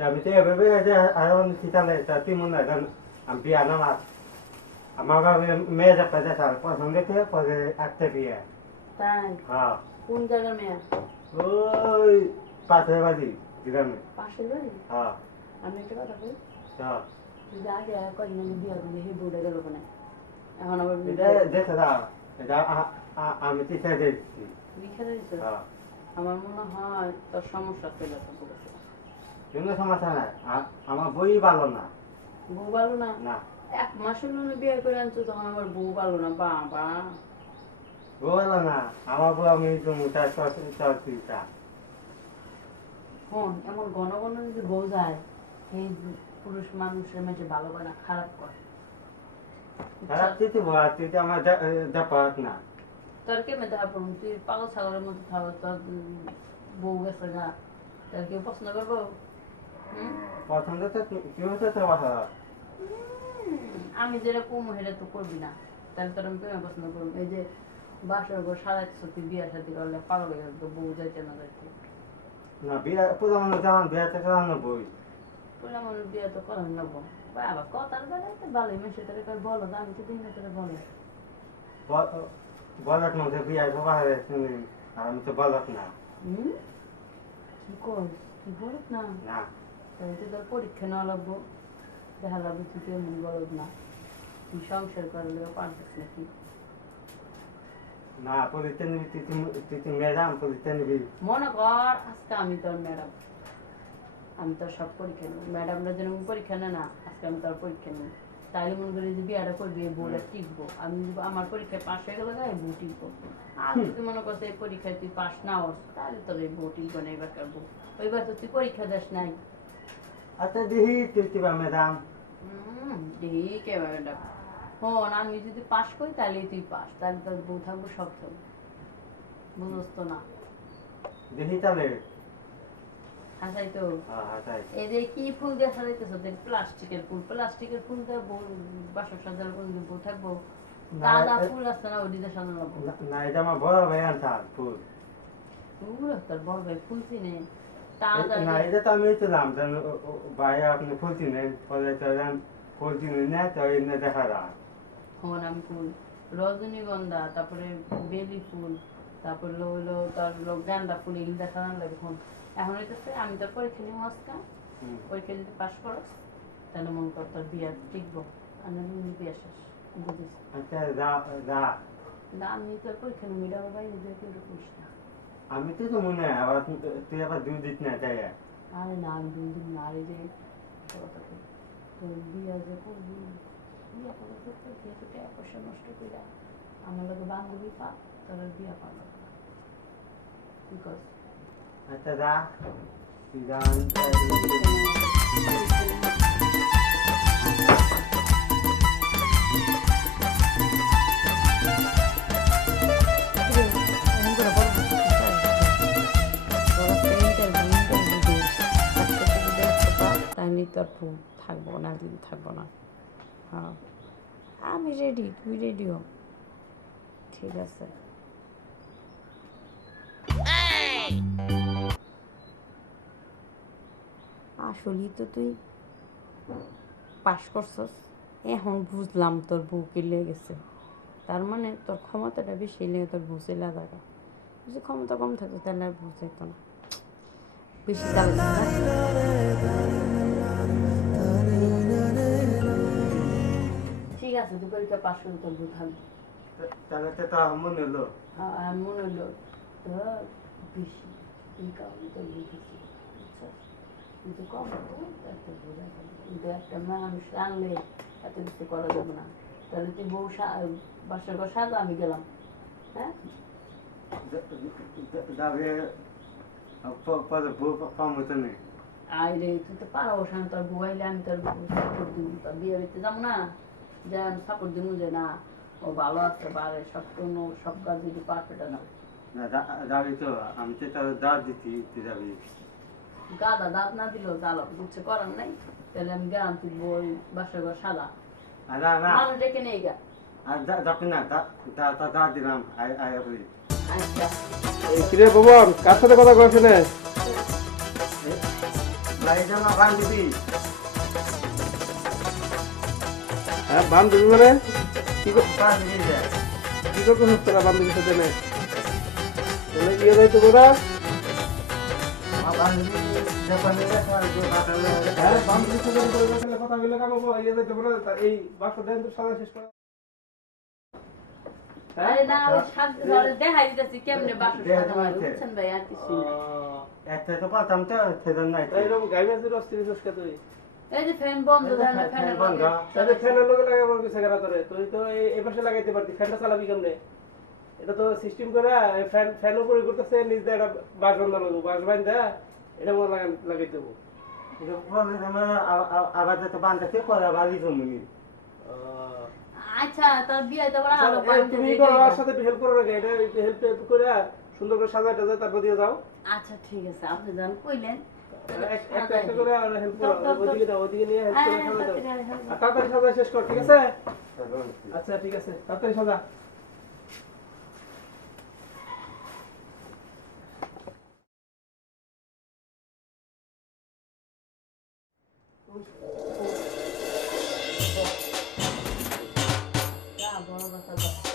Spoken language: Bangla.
আমি তো এভাবে আছে আরও শীতালে সত্যি মনে হয় আমি বিয়া নামাজ আমার বাবা মেয়ে যাবে দেখার প্রথম দেখে পরে একটা বিয়ে তাই হ্যাঁ কোন জায়গার মেয়ে ওই পাথরের বাড়ি গ্রামে পাশের বাড়ি হ্যাঁ আমি একটা কথা বলি হ্যাঁ যদি আগে কদিন আগে করলে সেই বউটা গেল কোনে এখন আবার দেখে দাও এটা আ- আ- আমি চিঠা দিচ্ছি লিখে দিয়েছে হ্যাঁ আমার মনে হয় তোর সমস্যা তো কোনো সমস্যা নাই? আমার বই ভালো না। বউ ভালো না? না। এক বিয়ে করে আনছো তখন আমার বউ ভালো না বাবা। বই ভালো না। আমার বউ আমি চর্চিতা হন এমন ঘন ঘন যদি বউ যায় এই পুরুষ মানুষের মাঝে ভালো না খারাপ করে। খারাপ চিঠি বল তুই তো আমার দেখাত না। তোর কে মেধা পড়ুন তুই পাগল ছাগলের মতো থাকো তোর বউ গেছে গা তোর কেউ পছন্দ করব? পছন্দ তো তো আমি যেটা কম সেটা তো করবি না তাহলে তোর আমি প্রেমে পছন্দ করব এই যে বাসর ঘর সাজাচ্ছ তুই বিয়া শাদি করলে পাগল হয়ে যাবে বউ যাইতে না যাইতে না বিয়ে পুরো মানুষ যেমন বিয়েতে করানো বই বলে আমার বিয়ে তো করেন নেব বাবা কথার বেলাতে ভালোই মেসে তাহলে বলো তো আমি তো দিন তোরে বলো বলত মধ্যে বিয়ে বাহারে আর আমি তো বলত না কি কর কি বলত না না তাই তো তোর পরীক্ষা লাগবো দেখা লাগবে তুই কেমন বলত না তুই সংসার পারছিস নাকি না পরীক্ষা নিবি তুই তুই ম্যাডাম পরীক্ষা নিবি মনে কর আজকে আমি তোর ম্যাডাম আমি তোর সব পরীক্ষা নেব ম্যাডামরা যেরকম পরীক্ষা নেয় না আজকে আমি তোর পরীক্ষা নেব তাইলে মনে করি যে বিয়াটা করবি বউটা টিকবো। আমি যদি আমার পরীক্ষায় পাশ হয়ে গেলে গায়ে বউ টিকবো। আর যদি মনে করছে এই পরীক্ষায় তুই পাশ না হস তাহলে তোর এই বউ টিকবো না এবার করব ওইবার তো তুই পরীক্ষা দেস নাই। আচ্ছা দিহি তুই ম্যাডাম। ঠিক এবার ম্যাডাম। হন আমি যদি পাশ করি তাহলে তুই পাস তাহলে তোর বউ থাকব সব থাকব। বুঝোস তো না। দিহি তাহলে। হাসাই। তো হ্যাঁ কি ফুল দিয়ে সাজাইতেছো প্লাস্টিকের ফুল। প্লাস্টিকের ফুল দিয়ে বাসা সাজার বউ থাকব। এ- ফুল আছে না দিয়ে সাজানো না- এটা আমার বড় ভাই ফুল। ওগুলো তোর বড় ভাই ফুল চিনে। না এটা তো আমি ও- ভাই আপনি ফুল চিনেন পরে তো ফুল চিনেন না তো এনে দেখা যায়। হন আমি ফুল? রজনীগন্ধা তারপরে বেলি ফুল তারপরে হলো তার গান্দা ফুল এগুলো দেখা লাগে এখন হইতেছে আমি তোর পরীক্ষা আজকে। হুম। পরীক্ষা যদি পাস করস তাহলে মনে কর তোর বিয়া টিকবো। আর না হলে বিয়া শেষ বুঝিস। আচ্ছা না আমি তোর পরীক্ষা এটা আবার বাইরে দিয়ে কেউ করিস না। আমি তো তো মনে হয় আবার তুই- আবার দুধ দিস না তাই আরে না আমি দুই দিন না আরে যে তোর বিয়া যে করবি বিয়া করে তো তোর বিয়ে তো টাকা পয়সা নষ্ট করে আমার লোকে বান্ধবী পা তোর বিয়া পালো বিকজ আচ্ছা যা। থাকব না দিন থাকব না। হ্যাঁ। আমি রেডি তুই রেডিও ঠিক আছে। আসলেই তো তুই পাশ করছস। এখন বুঝলাম তোর বউ কিলে গেছে। তার মানে তোর ক্ষমতাটা বেশি লেগে তোর বউ চেলা যদি ক্ষমতা কম থাকতো তাহলে আর বউ চাইতো না। বেশি ঠিক আছে পাশ করে তোর বউ থাকবে তাহলে তো তো মনে হলো। আর মনে হলো। তোর বেশি এই কারণে তো? কিন্তু। কিন্তু একটা মানুষ আনলে এত কিছু করা যাবে না। তাহলে তুই বউ বাসার ঘর সাজা আমি গেলাম। হ্যাঁ? আই রে তুই তো পারো ওখানে তোর বউ আইলে আমি তোর সাপোর্ট দিব। তোর বিয়ে বাড়িতে যাব না। যে আমি সাপোর্ট দিব যে না ও ভালো আছে পারে সব কোনো সব কাজ যদি পারফেক্ট না। না যাবি তো আমি তো তার দাঁত দিচ্ছি তুই যাবি। গাদা দাঁত না দিলেও জ্বালা বুঝছে করার নাই। তাহলে আমি তুই বই বাসার ঘর সাদা। আর না না। মানুষ ডেকে নেই গা। আর যাবি না দাঁত দিলাম আয় আয় বলি আচ্ছা। কিরে সাথে কথা কয়েছে না? বান্ধবী। হ্যাঁ বান্ধবী মানে? কি করতে হচ্ছে বান্ধবীর সাথে নে? ইয়ে তোরা এই বাক্স দেন তো সাদা শেষ করা আরে না ওই সাজ ঘরে দেখাই দিতেছি কেমনে বাসর দেখা সাজানো যাচ্ছে। বুঝছেন ভাই আর কিছু না একটা তো পাতাম তো সেজন্য নাই। এইরকম গাইবাজের অস্থির সুস্কা তুই যে ফ্যান বন্ধ এই যে দেয় না ফ্যান বন্ধ। তাহলে ফ্যানের লগে লাগে কিছু কেনা তোরে। তুই তো এই এই পাশে লাগাইতে পারতি। ফ্যানটা চালাবি কেমনে? এটা তো সিস্টেম করে ফ্যান ফ্যান উপরে করতেছে নিজ দিয়ে একটা বাঁশ বান্ধা লাগবো। বাঁশ বান্ধা এটা মনে লাগাই লাগাই দেবো। আবার তো বান্ধতে পরে বাড়ি জমুনি আচ্ছা তার বিয়ে তো আলো তুমি তো আমার সাথে হেল্প করো না এটা হেল্প করে সুন্দর করে টাজাই তারপর দিয়ে যাও। আচ্ছা ঠিক আছে আপনি যখন কইলেন একটা একটা করে হেল্প দাও, ওইদিকে নিয়ে হেল্প হ্যাঁ, করে হ্যাঁ, দাও। হ্যাঁ, আর তাড়াতাড়ি সাজাই শেষ কর ঠিক আছে। আচ্ছা ঠিক আছে তাড়াতাড়ি সাজা। salvar.